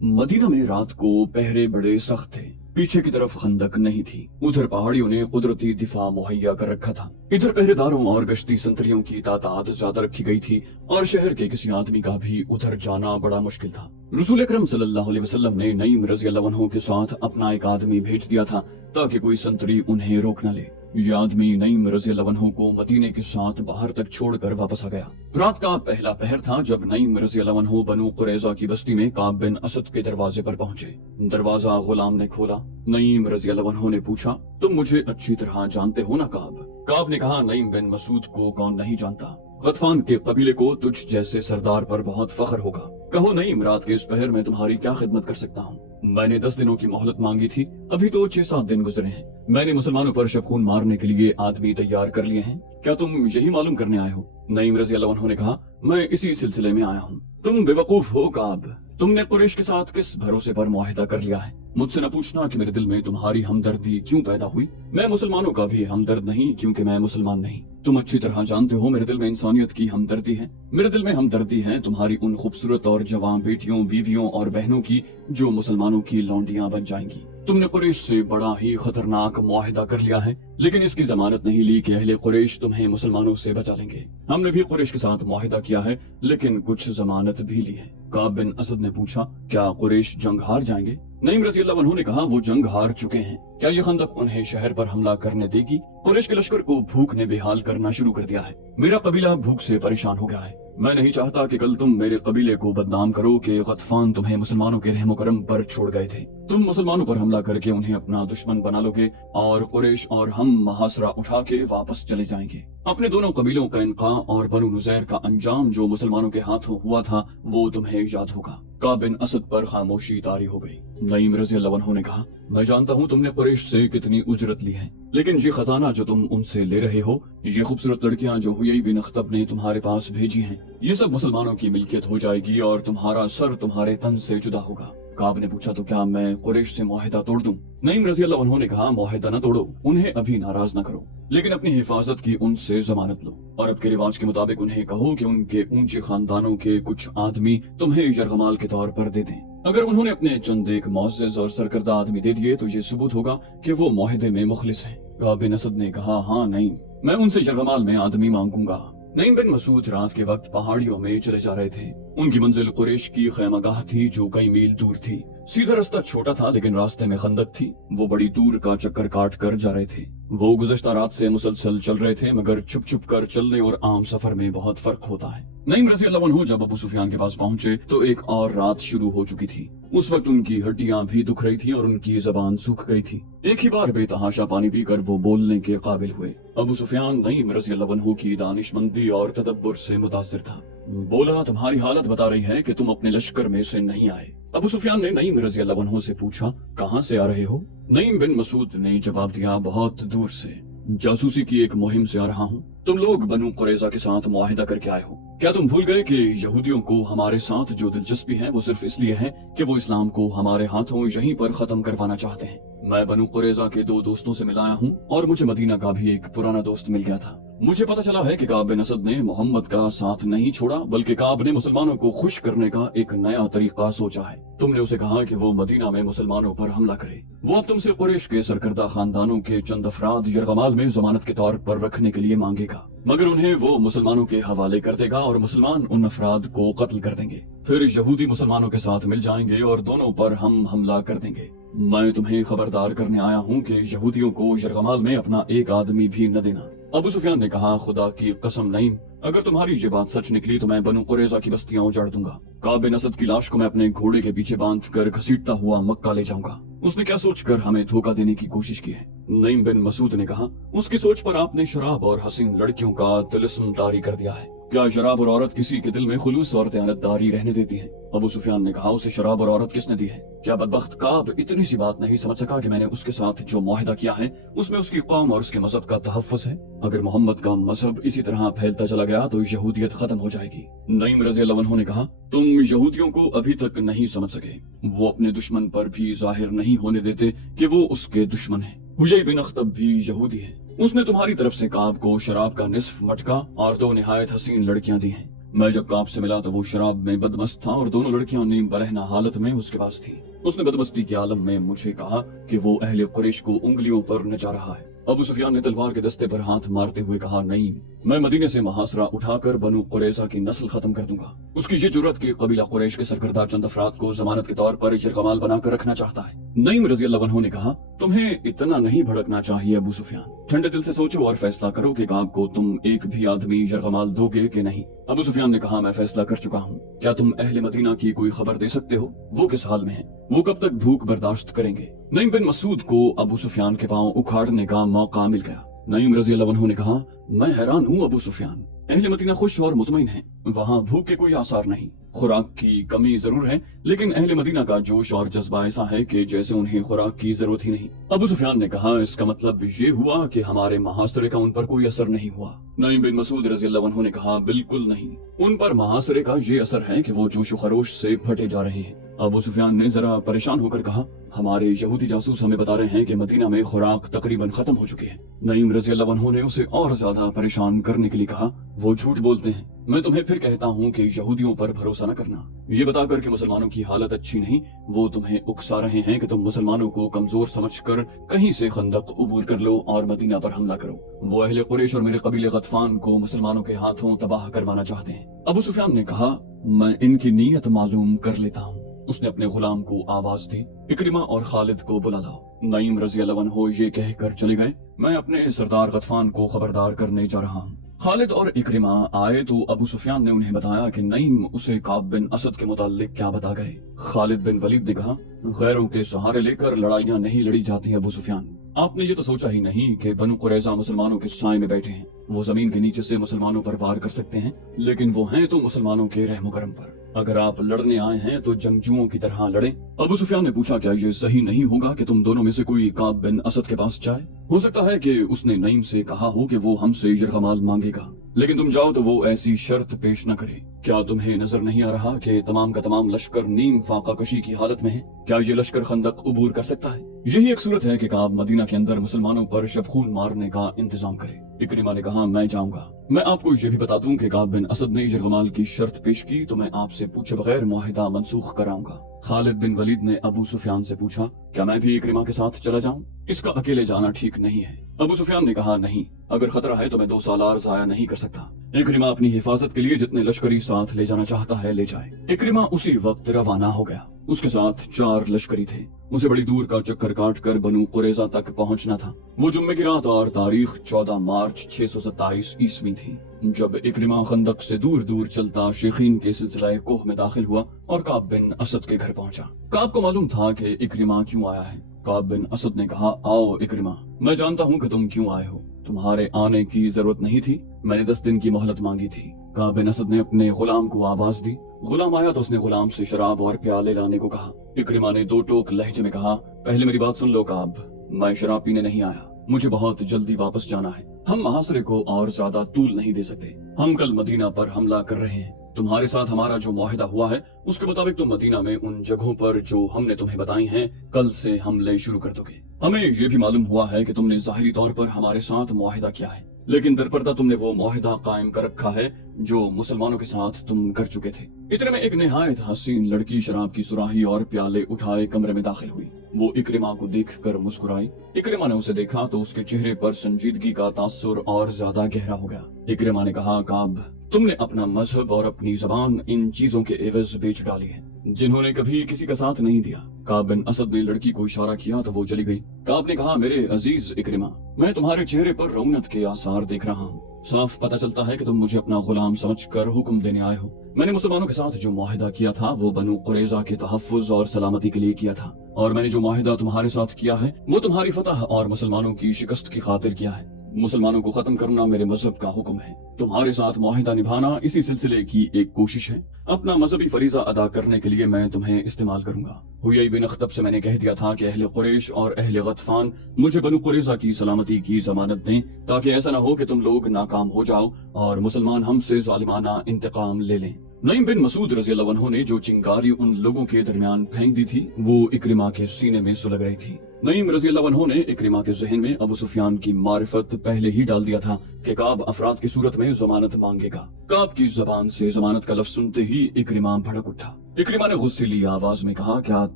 Medina में रात को पहरे बड़े सख्त थे। पीछे की तरफ खंदक नहीं थी। उधर पहाड़ियों ने कुदरती दिफा मुहैया कर रखा था। इधर पहरेदारों और गश्ती संतरियों की तादाद ज्यादा रखी गई थी और शहर के किसी आदमी का भी उधर जाना बड़ा मुश्किल था। रसूल अकरम सल्लल्लाहु अलैहि वसल्लम ने नईम रज़ियल्लाहु अन्हु के साथ अपना एक आदमी भेज दिया था ताकि कोई संतरी उन्हें रोक न ले। ये आदमी नईम रज़ियल्लाहु अन्हु को मदीने के साथ बाहर तक छोड़कर वापस आ गया। रात का पहला पहर था जब नईम रज़ियल्लाहु अन्हु बनु कुरैज़ा की बस्ती में काब बिन असद के दरवाजे पर पहुंचे। दरवाजा गुलाम ने खोला। नईम रज़ियल्लाहु अन्हु ने पूछा, तुम मुझे अच्छी तरह जानते हो ना काब? काब ने कहा, नईम बिन मसूद को कौन नहीं जानता। गतफान के कबीले को तुझ जैसे सरदार पर बहुत फख्र होगा। कहो नईम, रात के इस पहर में तुम्हारी क्या खिदमत कर सकता हूँ? मैंने 10 दिनों की मोहलत मांगी थी, अभी तो 6-7 दिन गुजरे हैं। मैंने मुसलमानों पर शबखून मारने के लिए आदमी तैयार कर लिए हैं। क्या तुम यही मालूम करने आए हो? नईम रज़ियल्लाहु अन्हु ने कहा, मैं इसी सिलसिले में आया हूँ। तुम बेवकूफ हो काब, तुमने कुरैश के साथ किस भरोसे पर मुआहिदा कर लिया है? मुझसे न पूछना कि मेरे दिल में तुम्हारी हमदर्दी क्यों पैदा हुई। मैं मुसलमानों का भी हमदर्द नहीं, क्योंकि मैं मुसलमान नहीं। तुम अच्छी तरह जानते हो मेरे दिल में इंसानियत की हमदर्दी है। मेरे दिल में हमदर्दी है तुम्हारी उन खूबसूरत और जवान बेटियों, बीवियों और बहनों की जो मुसलमानों की लौंडियां बन जाएंगी। तुमने कुरैश से बड़ा ही खतरनाक मुआहिदा कर लिया है, लेकिन इसकी जमानत नहीं ली कि अहले कुरैश तुम्हें मुसलमानों से बचा लेंगे। हमने भी कुरैश के साथ मुआहिदा किया है, लेकिन कुछ जमानत भी ली है। काब बिन असद ने पूछा, क्या कुरैश जंग हार जाएंगे? नईम रज़ियल्लाहु अन्हु ने कहा, वो जंग हार चुके हैं। क्या ये खंदक उन्हें शहर पर हमला करने देगी? कुरैश के लश्कर को भूख ने बेहाल करना शुरू कर दिया है। मेरा कबीला भूख से परेशान हो गया है। मैं नहीं चाहता कि कल तुम मेरे कबीले को बदनाम करो कि गतफान तुम्हें मुसलमानों के रहमो करम पर छोड़ गए थे। तुम मुसलमानों पर हमला करके उन्हें अपना दुश्मन बना लोगे और कुरैश और हम महासरा उठा के वापस चले जाएंगे। अपने दोनों कबीलों का इनका और बनु नुज़ैर का अंजाम जो मुसलमानों के हाथों हुआ था, वो तुम्हें याद होगा। काब बिन असद पर खामोशी तारी हो गई। नईम रज़ियल्लाहु अन्हु ने कहा, मैं जानता हूँ तुमने कुरैश से कितनी उजरत ली है, लेकिन ये खजाना जो तुम उनसे ले रहे हो, ये खूबसूरत लड़कियाँ जो हुयई बिन अख्तब ने तुम्हारे पास भेजी हैं, ये सब मुसलमानों की मिल्कियत हो जाएगी और तुम्हारा सर तुम्हारे तन से जुदा होगा। काब ने पूछा, तो क्या मैं कुरैश से मुआहिदा तोड़ दूं? नईम रज़ियल्लाहु अन्हु ने कहा, मुआहिदा न तोड़ो, उन्हें अभी नाराज न करो, लेकिन अपनी हिफाजत की उनसे जमानत लो और अब के रिवाज के मुताबिक उन्हें कहो कि उनके ऊंचे खानदानों के कुछ आदमी तुम्हें यरगमाल के तौर पर दे दें। अगर उन्होंने अपने चंद एक मुअज़्ज़ज़ और सरकर्दा आदमी दे दिए तो ये सबूत होगा कि वो मुआहिदे में मुखलिस हैं। काब बिन असद ने कहा, हाँ नईम, मैं उनसे यरगमाल में आदमी मांगूंगा। नईम बिन मसूद रात के वक्त पहाड़ियों में चले जा रहे थे। उनकी मंजिल कुरैश की खैमागाह थी जो कई मील दूर थी। सीधा रास्ता छोटा था, लेकिन रास्ते में खंदक थी। वो बड़ी दूर का चक्कर काट कर जा रहे थे। वो गुज़श्ता रात से मुसलसल चल रहे थे, मगर छुप छुप कर चलने और आम सफर में बहुत फर्क होता है। नईम रज़ियल्लाहु अन्हु जब अबू सुफियान के पास पहुंचे तो एक और रात शुरू हो चुकी थी। उस वक्त उनकी हड्डियां भी दुख रही थी और उनकी जबान सूख गई थी। एक ही बार बेतहाशा पानी पीकर वो बोलने के काबिल हुए। अबू सुफियान नईम रज़ियल्लाहु अन्हु की दानिशमंदी और तदब्बुर से मुतासिर था। बोला, तुम्हारी हालत बता रही है कि तुम अपने लश्कर में से नहीं आए। अबू सुफियान ने नईम रज़ियल्लाहु अन्हु से पूछा, कहाँ से आ रहे हो? नईम बिन मसूद ने जवाब दिया, बहुत दूर से, जासूसी की एक मुहिम से आ रहा हूँ। तुम लोग बनु कुरैज़ा के साथ मुआहिदा करके आए हो। क्या तुम भूल गए कि यहूदियों को हमारे साथ जो दिलचस्पी है वो सिर्फ इसलिए है कि वो इस्लाम को हमारे हाथों यहीं पर खत्म करवाना चाहते हैं। मैं बनु कुरैज़ा के 2 दोस्तों से मिलाया हूँ और मुझे मदीना का भी एक पुराना दोस्त मिल गया था। मुझे पता चला है कि काब बिन असद ने मोहम्मद का साथ नहीं छोड़ा, बल्कि काब ने मुसलमानों को खुश करने का एक नया तरीका सोचा है। तुमने उसे कहा कि वो मदीना में मुसलमानों पर हमला करे। वो अब तुमसे कुरैश के सरकर्दा खानदानों के चंद अफराद यरगमाल में जमानत के तौर पर रखने के लिए मांगेगा, मगर उन्हें वो मुसलमानों के हवाले कर देगा और मुसलमान उन अफराद को कत्ल कर देंगे। फिर यहूदी मुसलमानों के साथ मिल जाएंगे और दोनों पर हम हमला कर देंगे। मैं तुम्हें खबरदार करने आया हूँ कि यहूदियों को यरगमाल में अपना एक आदमी भी न देना। अबू सुफियान ने कहा, खुदा की कसम नईम, अगर तुम्हारी ये बात सच निकली तो मैं बनु कुरैज़ा की बस्तियां उजाड़ दूंगा। काब बिन असद की लाश को मैं अपने घोड़े के पीछे बांध कर घसीटता हुआ मक्का ले जाऊंगा। उसने क्या सोचकर हमें धोखा देने की कोशिश की है? नईम बिन मसूद ने कहा, उसकी सोच पर आपने शराब और हसीन लड़कियों का तिलिस्म तारी कर दिया है। क्या शराब और औरत किसी के दिल में खुलूस और दयानतदारी रहने देती है? अबू सुफियान ने कहा, उसे शराब और औरत किसने दी है? क्या बदबख्त काब इतनी सी बात नहीं समझ सका कि मैंने उसके साथ जो मुआहिदा किया है उसमें उसकी कौम और उसके मजहब का तहफ़्फ़ुज़ है? अगर मोहम्मद का मजहब इसी तरह फैलता चला गया तो यहूदियत खत्म हो जाएगी। नईम रज़ियल्लाहु अन्हु ने कहा, तुम यहूदियों को अभी तक नहीं समझ सके। वो अपने दुश्मन पर भी जाहिर नहीं होने देते कि वो उसके दुश्मन है। हुयई बिन अख्तब भी यहूदी है। उसने तुम्हारी तरफ से काब को शराब का निस्फ मटका और 2 निहायत हसीन लड़कियां दी हैं। मैं जब काब से मिला तो वो शराब में बदमस्त था और दोनों लड़कियां नीम बरहना हालत में उसके पास थी। उसने बदमस्ती के आलम में मुझे कहा कि वो अहले कुरैश को उंगलियों पर नचा रहा है। अबू सुफियान ने तलवार के दस्ते पर हाथ मारते हुए कहा, नहीं, मैं मदीने से महासरा उठाकर बनु कुरैजा की नस्ल खत्म कर दूंगा। उसकी ये जुर्रत कि कबीला कुरैश के सरकर्दा चंद अफराद को जमानत के तौर पर यरगमाल बनाकर रखना चाहता है। नईम रज़ियल्लाहु अन्हु ने कहा, तुम्हें इतना नहीं भड़कना चाहिए अबू सुफियान, ठंडे दिल से सोचो और फैसला करो कि काब को तुम एक भी आदमी यरगमाल दोगे कि नहीं। अबू सुफियान ने कहा, मैं फैसला कर चुका हूँ। क्या तुम अहले मदीना की कोई खबर दे सकते हो? वो किस हाल में है? वो कब तक भूख बर्दाश्त करेंगे? नईम बिन मसूद को अबू सुफियान के पांव उखाड़ने का मौका मिल गया। नईम रज़ियल्लाहु अन्हु ने कहा, मैं हैरान हूँ अबू सुफियान, अहले मदीना खुश और मुतमईन है, वहाँ भूख के कोई आसार नहीं। खुराक की कमी जरूर है, लेकिन अहले मदीना का जोश और जज्बा ऐसा है कि जैसे उन्हें खुराक की जरूरत ही नहीं। अबू सुफियान ने कहा, इसका मतलब ये हुआ कि हमारे महासरे का उन पर कोई असर नहीं हुआ। नईम बिन मसूद रज़ियल्लाहु अन्हु ने कहा, बिल्कुल नहीं, उन पर महासरे का ये असर है कि वो जोश खरोश से फटे जा रहे हैं। अबू सुफियान ने जरा परेशान होकर कहा, हमारे यहूदी जासूस हमें बता रहे हैं कि मदीना में खुराक तकरीबन खत्म हो चुकी है। नईम रज़ियल्लाहु अन्हु ने उसे और ज्यादा परेशान करने के लिए कहा, वो झूठ बोलते हैं। मैं तुम्हें फिर कहता हूँ कि यहूदियों पर भरोसा न करना। ये बताकर कि मुसलमानों की हालत अच्छी नहीं, वो तुम्हें उकसा रहे हैं कि तुम मुसलमानों को कमजोर समझकर कहीं से खंदक उबूर कर लो और मदीना पर हमला करो। वो अहले कुरैश और मेरे कबीले गतफान को मुसलमानों के हाथों तबाह करवाना चाहते हैं। अबू सुफियान ने कहा, मैं इनकी नीयत मालूम कर लेता हूँ। उसने अपने गुलाम को आवाज दी, इकरिमा और खालिद को बुला लाओ। नईम रज़ियल्लाहु अन्हु ये कहकर चले गए, मैं अपने सरदार गतफान को खबरदार करने जा रहा हूँ। खालिद और इकरिमा आए तो अबू सुफियान ने उन्हें बताया कि नईम उसे काब बिन असद के मुताल्लिक क्या बता गए। खालिद बिन वलीद ने कहा, गैरों के सहारे लेकर लड़ाइयाँ नहीं लड़ी जाती अबू सुफियान। आपने ये तो सोचा ही नहीं कि बनु कुरैजा मुसलमानों के साए में बैठे हैं। वो जमीन के नीचे से मुसलमानों पर वार कर सकते हैं, लेकिन वो हैं तो मुसलमानों के रहमो करम पर। अगर आप लड़ने आए हैं तो जंगजुओं की तरह लड़ें। अबू सुफियान ने पूछा, क्या ये सही नहीं होगा कि तुम दोनों में से कोई काब बिन असद के पास जाए? हो सकता है कि उसने नईम से कहा हो कि वो हमसे यरगमाल मांगेगा, लेकिन तुम जाओ तो वो ऐसी शर्त पेश न करे। क्या तुम्हें नजर नहीं आ रहा कि तमाम का तमाम लश्कर नीम फाका कशी की हालत में है? क्या ये लश्कर खंदक उबूर कर सकता है? यही एक सूरत है कि काब मदीना के अंदर मुसलमानों पर शबखून मारने का इंतजाम करे। इकरिमा ने कहा, मैं जाऊंगा। मैं आपको ये भी बता दूं कि काब बिन असद ने यरगमाल की शर्त पेश की तो मैं आपसे पूछे बगैर मुआहिदा मनसूख कराऊंगा। खालिद बिन वलीद ने अबू सुफियान से पूछा, क्या मैं भी इकरिमा के साथ चला जाऊं? इसका अकेले जाना ठीक नहीं है। अबू सुफियान ने कहा, नहीं, अगर खतरा है तो मैं 2 सालार जाया नहीं कर सकता। इकरिमा अपनी हिफाजत के लिए जितने लश्करी साथ ले जाना चाहता है ले जाए। इकरिमा उसी वक्त रवाना हो गया। उसके साथ 4 लश्करी थे। उसे बड़ी दूर का चक्कर काट कर बनु कुरैजा तक पहुंचना था। वो जुम्मे की रात और तारीख 14 मार्च 627 ईस्वी थी, जब इकरिमा खंदक से दूर दूर चलता शेखीन के सिलसिला कोह में दाखिल हुआ और काब बिन असद के घर पहुंचा। काब को मालूम था कि इकरिमा क्यों आया है। काब बिन असद ने कहा, आओ इकरिमा, मैं जानता हूँ कि तुम क्यों आए हो। तुम्हारे आने की जरूरत नहीं थी, मैंने 10 दिन की मोहलत मांगी थी। काब बिन असद ने अपने गुलाम को आवाज दी। गुलाम आया तो उसने गुलाम से शराब और प्याले लाने को कहा। इकरिमा ने 2 टोक लहजे में कहा, पहले मेरी बात सुन लो काब, मैं शराब पीने नहीं आया, मुझे बहुत जल्दी वापस जाना है। हम महासरे को और ज्यादा तूल नहीं दे सकते। हम कल मदीना पर हमला कर रहे हैं। तुम्हारे साथ हमारा जो मुआहिदा हुआ है उसके मुताबिक तुम मदीना में उन जगहों पर जो हमने तुम्हें बताई हैं कल से हमले शुरू कर दोगे। हमें ये भी मालूम हुआ है कि तुमने जाहिरी तौर पर हमारे साथ मुआहिदा किया है, लेकिन दरपर्दा तुमने वो मुआहिदा कायम कर रखा है जो मुसलमानों के साथ तुम कर चुके थे। इतने में एक निहायत हसीन लड़की शराब की सुराही और प्याले उठाए कमरे में दाखिल हुई। वो इकरिमा को देखकर मुस्कुराई। इकरिमा ने उसे देखा तो उसके चेहरे पर संजीदगी का तासुर और ज्यादा गहरा हो गया। इकरिमा ने कहा, काब, तुमने अपना मजहब और अपनी जबान इन चीजों के एवज बेच डाली है जिन्होंने कभी किसी का साथ नहीं दिया। काब बिन असद ने लड़की को इशारा किया तो वो चली गई। काब ने कहा, मेरे अजीज इकरिमा, मैं तुम्हारे चेहरे पर रौनक के आसार देख रहा हूँ। साफ पता चलता है कि तुम मुझे अपना गुलाम समझकर हुक्म देने आए हो। मैंने मुसलमानों के साथ जो मुआहिदा किया था वो बनु कुरैजा के तहफ्फुज और सलामती के लिए किया था, और मैंने जो मुआहिदा तुम्हारे साथ किया है वो तुम्हारी फतह और मुसलमानों की शिकस्त की खातिर किया है। मुसलमानों को खत्म करना मेरे मजहब का हुक्म है। तुम्हारे साथ मुआहिदा निभाना इसी सिलसिले की एक कोशिश है। अपना मजहबी फरीजा अदा करने के लिए मैं तुम्हें इस्तेमाल करूंगा। हुयई बिन अख्तब से मैंने कह दिया था कि अहले कुरैश और अहले गतफान मुझे बनु कुरैजा की सलामती की जमानत दें, ताकि ऐसा न हो कि तुम लोग नाकाम हो जाओ और मुसलमान हमसे जालिमाना इंतकाम ले लें। नईम बिन मसूद रज़ियल्लाहु अन्हु ने जो चिंगारी उन लोगों के दरमियान फेंक दी थी वो इकरिमा के सीने में सुलग रही थी। नईम रजी अल्लाह अन्हु ने इक्रिमा के जहन में अबू सुफियान की मारिफत पहले ही डाल दिया था कि काब अफराद की सूरत में जमानत मांगेगा। काब की जबान से जमानत का लफ्ज सुनते ही इक्रिमा भड़क उठा। इक्रिमा ने गुस्सैली आवाज में कहा, क्या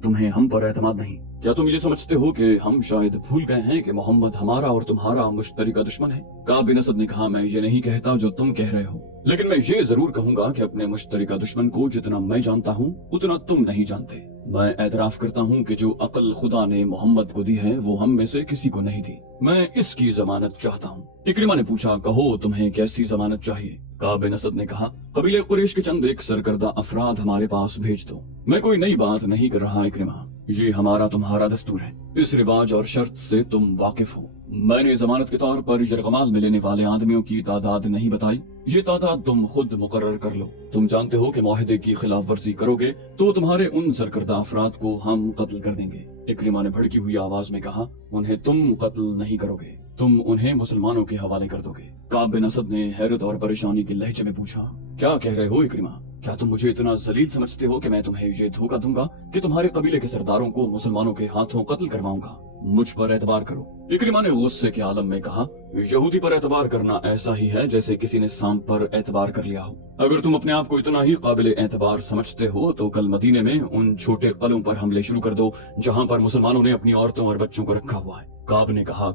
तुम्हें हम पर एतमाद नहीं? क्या तुम ये समझते हो कि हम शायद भूल गए हैं कि मोहम्मद हमारा और तुम्हारा मुश्तरका दुश्मन है? काब बिन असद ने कहा, मैं ये नहीं कहता जो तुम कह रहे हो, लेकिन मैं ये जरूर कहूंगा कि अपने मुश्तरका दुश्मन को जितना मैं जानता हूँ उतना तुम नहीं जानते। मैं एतराफ करता हूँ कि जो अक्ल खुदा ने मोहम्मद को दी है वो हम में से किसी को नहीं दी। मैं इसकी जमानत चाहता हूँ। इक्रिमा ने पूछा, कहो तुम्हें कैसी जमानत चाहिए? काब बिन असद ने कहा, कबीले कुरैश के चंद एक सरकर्दा अफराद हमारे पास भेज दो। मैं कोई नई बात नहीं कर रहा इक्रिमा, ये हमारा तुम्हारा दस्तूर है। इस रिवाज और शर्त से तुम वाकिफ हो। मैंने जमानत के तौर पर यरगमाल में लेने वाले आदमियों की तादाद नहीं बताई, ये तादाद तुम खुद मुकर्रर कर लो। तुम जानते हो कि मुआहदे की खिलाफ वर्जी करोगे तो तुम्हारे उन सरकर्दा अफराद को हम कत्ल कर देंगे। इक्रिमा ने भड़की हुई आवाज में कहा, उन्हें तुम कत्ल नहीं करोगे, तुम उन्हें मुसलमानों के हवाले कर दोगे। काब बिन असद ने हैरत और परेशानी के लहजे में पूछा, क्या कह रहे हो इक्रिमा? क्या तुम मुझे इतना जलील समझते हो कि मैं तुम्हें ये धोखा दूंगा कि तुम्हारे कबीले के सरदारों को मुसलमानों के हाथों कत्ल करवाऊंगा? मुझ पर एतबार करो। इक्रिमा ने गुस्से के आलम में कहा, यहूदी पर एतबार करना ऐसा ही है जैसे किसी ने सांप पर एतबार कर लिया हो। अगर तुम अपने आप को इतना ही काबिल एतबार समझते हो तो कल मदीने में उन छोटे कलों पर हमले शुरू कर दो जहाँ पर मुसलमानों ने अपनी औरतों और बच्चों को रखा हुआ है। काब ने कहा,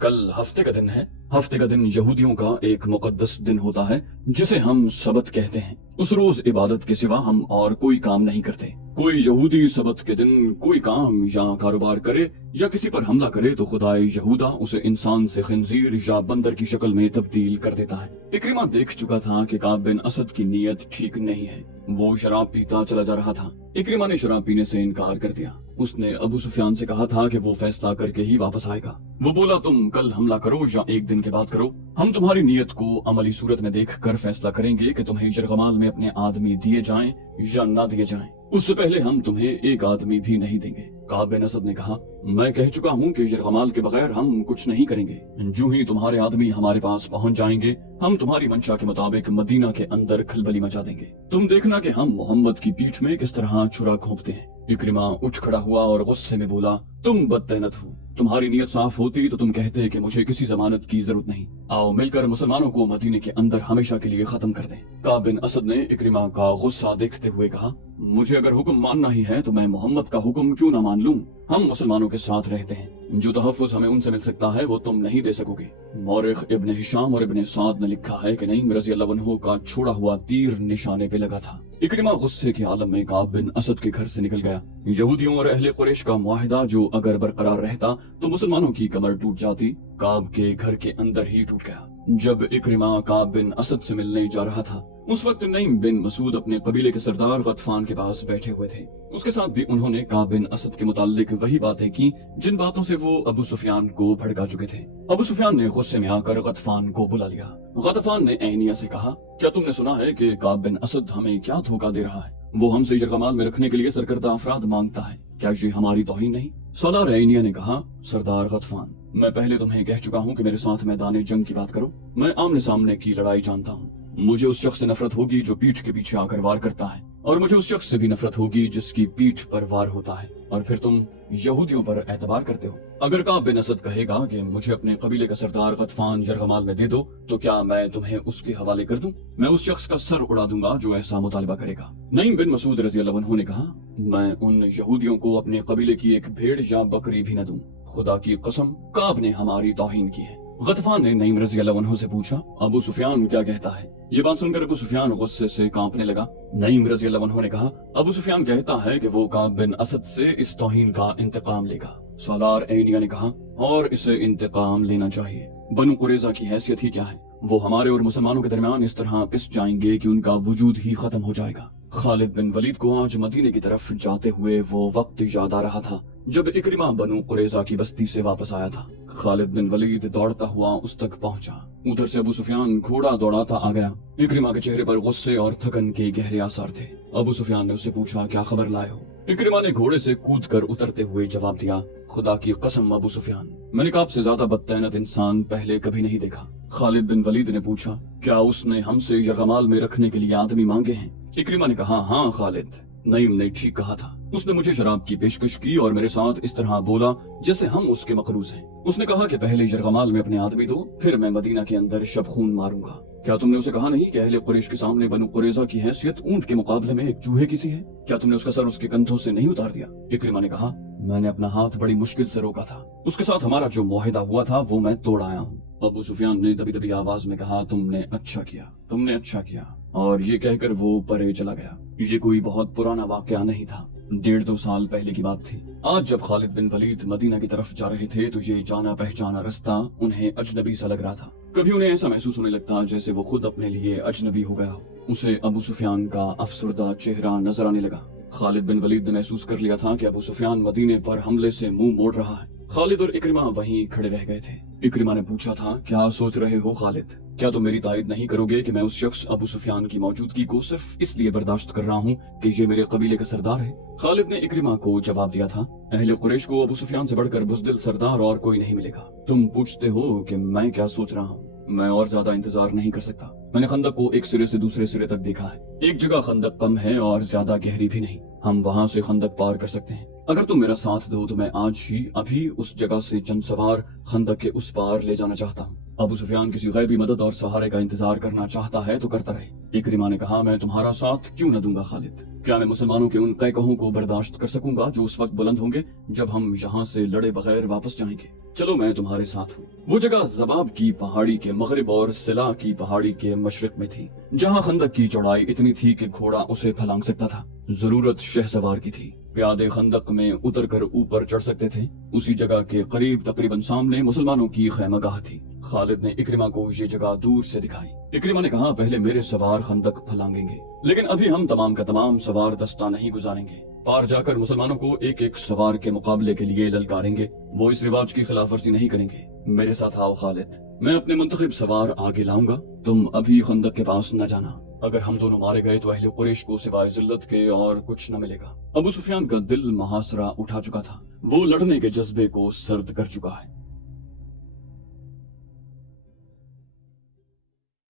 कल हफ्ते का दिन है। हफ्ते का दिन यहूदियों का एक मुकद्दस दिन होता है जिसे हम सबत कहते हैं। उस रोज इबादत के सिवा हम और कोई काम नहीं करते। कोई यहूदी सबत के दिन कोई काम या कारोबार करे या किसी पर हमला करे तो खुदाए यहूदा उसे इंसान से खंजीर या बंदर की शक्ल में तब्दील कर देता है। इक्रिमा देख चुका था कि काब बिन असद की नीयत ठीक नहीं है। वो शराब पीता चला जा रहा था। इक्रिमा ने शराब पीने से इनकार कर दिया। उसने अबू सुफियान से कहा था कि वो फैसला करके ही वापस आएगा। वो बोला, तुम कल हमला करो या एक दिन के बाद करो, हम तुम्हारी नीयत को अमली सूरत में देख कर फैसला करेंगे कि तुम्हें यरगमाल में अपने आदमी दिए जाएं या ना दिए जाएं। उससे पहले हम तुम्हें एक आदमी भी नहीं देंगे। काब बिन असद ने कहा, मैं कह चुका हूँ कि यरगमाल के बगैर हम कुछ नहीं करेंगे। जो ही तुम्हारे आदमी हमारे पास पहुँच जाएंगे हम तुम्हारी मंशा के मुताबिक मदीना के अंदर खलबली मचा देंगे। तुम देखना कि हम मोहम्मद की पीठ में किस तरह छुरा घोंपते हैं। इक्रिमा उठ खड़ा हुआ और गुस्से में बोला, तुम बदतैनत हो। तुम्हारी नीयत साफ होती तो तुम कहते कि मुझे किसी जमानत की जरूरत नहीं। आओ मिलकर मुसलमानों को मदीने के अंदर हमेशा के लिए खत्म कर दें। काब बिन असद ने इक्रिमा का गुस्सा देखते हुए कहा, मुझे अगर हुक्म मानना ही है तो मैं मोहम्मद का हुक्म क्यों ना मान लूं? हम मुसलमानों के साथ रहते हैं। जो तहफ़्फ़ुज़ हमें उनसे मिल सकता है वो तुम नहीं दे सकोगे। मौरिख इब्न हिशाम और इब्न साद ने लिखा है कि नईम रज़ी अल्लाह अन्हु का छोड़ा हुआ तीर निशाने पे लगा था। इक्रिमा गुस्से के आलम में काब बिन असद के घर से निकल गया। यहूदियों और अहले कुरैश का मुआहिदा जो अगर बरकरार रहता तो मुसलमानों की कमर टूट जाती, काब के घर के अंदर ही टूट गया। जब इक्रिमा काब बिन असद से मिलने जा रहा था उस वक्त नईम बिन मसूद अपने कबीले के सरदार गतफान के पास बैठे हुए थे। उसके साथ भी उन्होंने काब बिन असद के मुताल्लिक वही बातें की जिन बातों से वो अबू सुफियान को भड़का चुके थे। अबू सुफियान ने गुस्से में आकर गतफान को बुला लिया। गतफान ने ऐनिया से कहा, क्या तुमने सुना है कि काब बिन असद हमें क्या धोखा दे रहा है? वो हमसे यरगमाल में रखने के लिए सरकर्दा अफराद मांगता है। क्या ये हमारी तौहीन नहीं? सलार ऐनिया ने कहा, सरदार गतफान, मैं पहले तुम्हें कह चुका हूँ कि मेरे साथ मैदान जंग की बात करो। मैं आमने सामने की लड़ाई जानता हूँ। मुझे उस शख्स से नफरत होगी जो पीठ के पीछे आकर वार करता है, और मुझे उस शख्स से भी नफरत होगी जिसकी पीठ पर वार होता है। और फिर तुम यहूदियों पर एतबार करते हो। अगर काब बिन असद कहेगा कि मुझे अपने कबीले का सरदार गतफान यरगमाल में दे दो तो क्या मैं तुम्हें उसके हवाले कर दूं? मैं उस शख्स का सर उड़ा दूंगा जो ऐसा मुतालबा करेगा। नईम बिन मसूद रज़ी अल्लाह अन्हु ने कहा, मैं उन यहूदियों को अपने कबीले की एक भेड़ या बकरी भी न दूं। खुदा की कसम, काब ने हमारी तौहीन की है। गतफान ने नईम रज़ी अल्लाह अन्हु से पूछा, अबू सुफियान क्या कहता है? ये बात सुनकर अबू सुफियान गुस्से से कांपने लगा। नईम रज़ी अल्लाह अन्हु ने कहा, अबू सुफियान कहता है कि वो काब बिन असद से इस तौहीन का इंतकाम लेगा। सालार ऐनिया ने कहा, और इसे इंतकाम लेना चाहिए। बनु कुरैज़ा की हैसियत ही क्या है? वो हमारे और मुसलमानों के दरमियान इस तरह पिस जाएंगे कि उनका वजूद ही खत्म हो जाएगा। खालिद बिन वलीद को आज मदीने की तरफ जाते हुए वो वक्त याद आ रहा था जब इक्रिमा बनु कुरैज़ा की बस्ती से वापस आया था। खालिद बिन वलीद दौड़ता हुआ उस तक पहुंचा। उधर से अबू सुफियान घोड़ा दौड़ाता आ गया। इक्रिमा के चेहरे पर गुस्से और थकन के गहरे आसार थे। अबू सुफियान ने उससे पूछा, क्या खबर लाए हो? इक्रिमा ने घोड़े से कूदकर उतरते हुए जवाब दिया, खुदा की कसम अबू सुफियान, मैंने काब से ज्यादा बदतैनत इंसान पहले कभी नहीं देखा। खालिद बिन वलीद ने पूछा, क्या उसने हमसे यरगमाल में रखने के लिए आदमी मांगे हैं? इक्रिमा ने कहा, हाँ खालिद, नईम ने ठीक कहा था। उसने मुझे शराब की पेशकश की और मेरे साथ इस तरह बोला जैसे हम उसके मकरूज हैं। उसने कहा कि पहले यरगमाल में अपने आदमी दो, फिर मैं मदीना के अंदर शबखून मारूंगा। क्या तुमने उसे कहा नहीं कि अहले कुरैश के सामने बनु कुरैजा की हैसियत ऊंट के मुकाबले में एक चूहे की सी है? क्या तुमने उसका सर उसके कंधों से नहीं उतार दिया? इकरिमा ने कहा, मैंने अपना हाथ बड़ी मुश्किल से रोका था। उसके साथ हमारा जो मुआहिदा हुआ था वो मैं तोड़ आया हूँ। अबू सुफियान ने दबी दबी आवाज में कहा, तुमने अच्छा किया, तुमने अच्छा किया। और ये कहकर वो परे चला गया। ये कोई बहुत पुराना वाकया नहीं था, 1.5-2 साल पहले की बात थी। आज जब खालिद बिन वलीद मदीना की तरफ जा रहे थे तो ये जाना पहचाना रास्ता उन्हें अजनबी सा लग रहा था। कभी उन्हें ऐसा महसूस होने लगता जैसे वो खुद अपने लिए अजनबी हो गया हो। उसे अबू सुफियान का अफसरदा चेहरा नजर आने लगा। खालिद बिन वलीद ने महसूस कर लिया था कि अबू सुफियान मदीने पर हमले से मुंह मोड़ रहा है। खालिद और इकरिमा वहीं खड़े रह गए थे। इकरिमा ने पूछा था, क्या सोच रहे हो खालिद? क्या तुम मेरी तायद नहीं करोगे कि मैं उस शख्स अबू सुफियान की मौजूदगी को सिर्फ इसलिए बर्दाश्त कर रहा हूँ कि ये मेरे कबीले का सरदार है? खालिद ने इकरिमा को जवाब दिया था, अहले कुरैश को अबू सुफियान से बढ़कर बुज़दिल सरदार और कोई नहीं मिलेगा। तुम पूछते हो कि मैं क्या सोच रहा हूँ? मैं और ज्यादा इंतजार नहीं कर सकता। मैंने खंदक को एक सिरे से दूसरे सिरे तक देखा है। एक जगह खंदक कम है और ज्यादा गहरी भी नहीं। हम वहाँ से खंदक पार कर सकते हैं। अगर तुम मेरा साथ दो तो मैं आज ही अभी उस जगह से चंद सवार खंदक के उस पार ले जाना चाहता हूँ। अबू सुफियान किसी गैबी मदद और सहारे का इंतजार करना चाहता है तो करता रहे। इकरिमा ने कहा, मैं तुम्हारा साथ क्यों न दूंगा खालिद। क्या मैं मुसलमानों के उन कैकहों को बर्दाश्त कर सकूंगा जो उस वक्त बुलंद होंगे जब हम यहाँ से लड़े बगैर वापस जाएंगे? चलो मैं तुम्हारे साथ हूँ। वो जगह ज़बाब की पहाड़ी के मगरिब और सिला की पहाड़ी के मशरिक में थी, जहाँ खंदक की चौड़ाई इतनी थी कि घोड़ा उसे फलांग सकता था। जरूरत शहसवार की थी। प्यादे खंदक में उतर कर ऊपर चढ़ सकते थे। उसी जगह के करीब तकरीबन सामने मुसलमानों की खैमगाह थी। खालिद ने इकरिमा को ये जगह दूर से दिखाई। इकरिमा ने कहा, पहले मेरे सवार खंदक फलांगेंगे, लेकिन अभी हम तमाम का तमाम सवार दस्ता नहीं गुजारेंगे। पार जाकर मुसलमानों को एक एक सवार के मुकाबले के लिए ललकारेंगे। वो इस रिवाज की खिलाफ वर्जी नहीं करेंगे। मेरे साथ आओ खालिद, मैं अपने मुंतखब सवार आगे लाऊंगा। तुम अभी खंदक के पास न जाना। अगर हम दोनों मारे गए तो अहले कुरैश को सिवाय जिल्लत के और कुछ न मिलेगा। अबू सुफियान का दिल महासरा उठा चुका था। वो लड़ने के जज्बे को सर्द कर चुका है।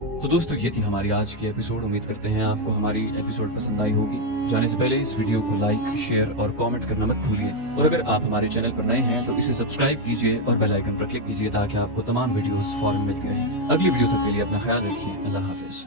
तो दोस्तों, ये थी हमारी आज की एपिसोड। उम्मीद करते हैं आपको हमारी एपिसोड पसंद आई होगी। जाने से पहले इस वीडियो को लाइक, शेयर और कमेंट करना मत भूलिए। और अगर आप हमारे चैनल पर नए हैं तो इसे सब्सक्राइब कीजिए और बेल आइकन पर क्लिक कीजिए ताकि आपको तमाम वीडियोस फौरन मिलती रहें। अगली वीडियो तक के लिए अपना ख्याल रखिए। अल्लाह हाफिज।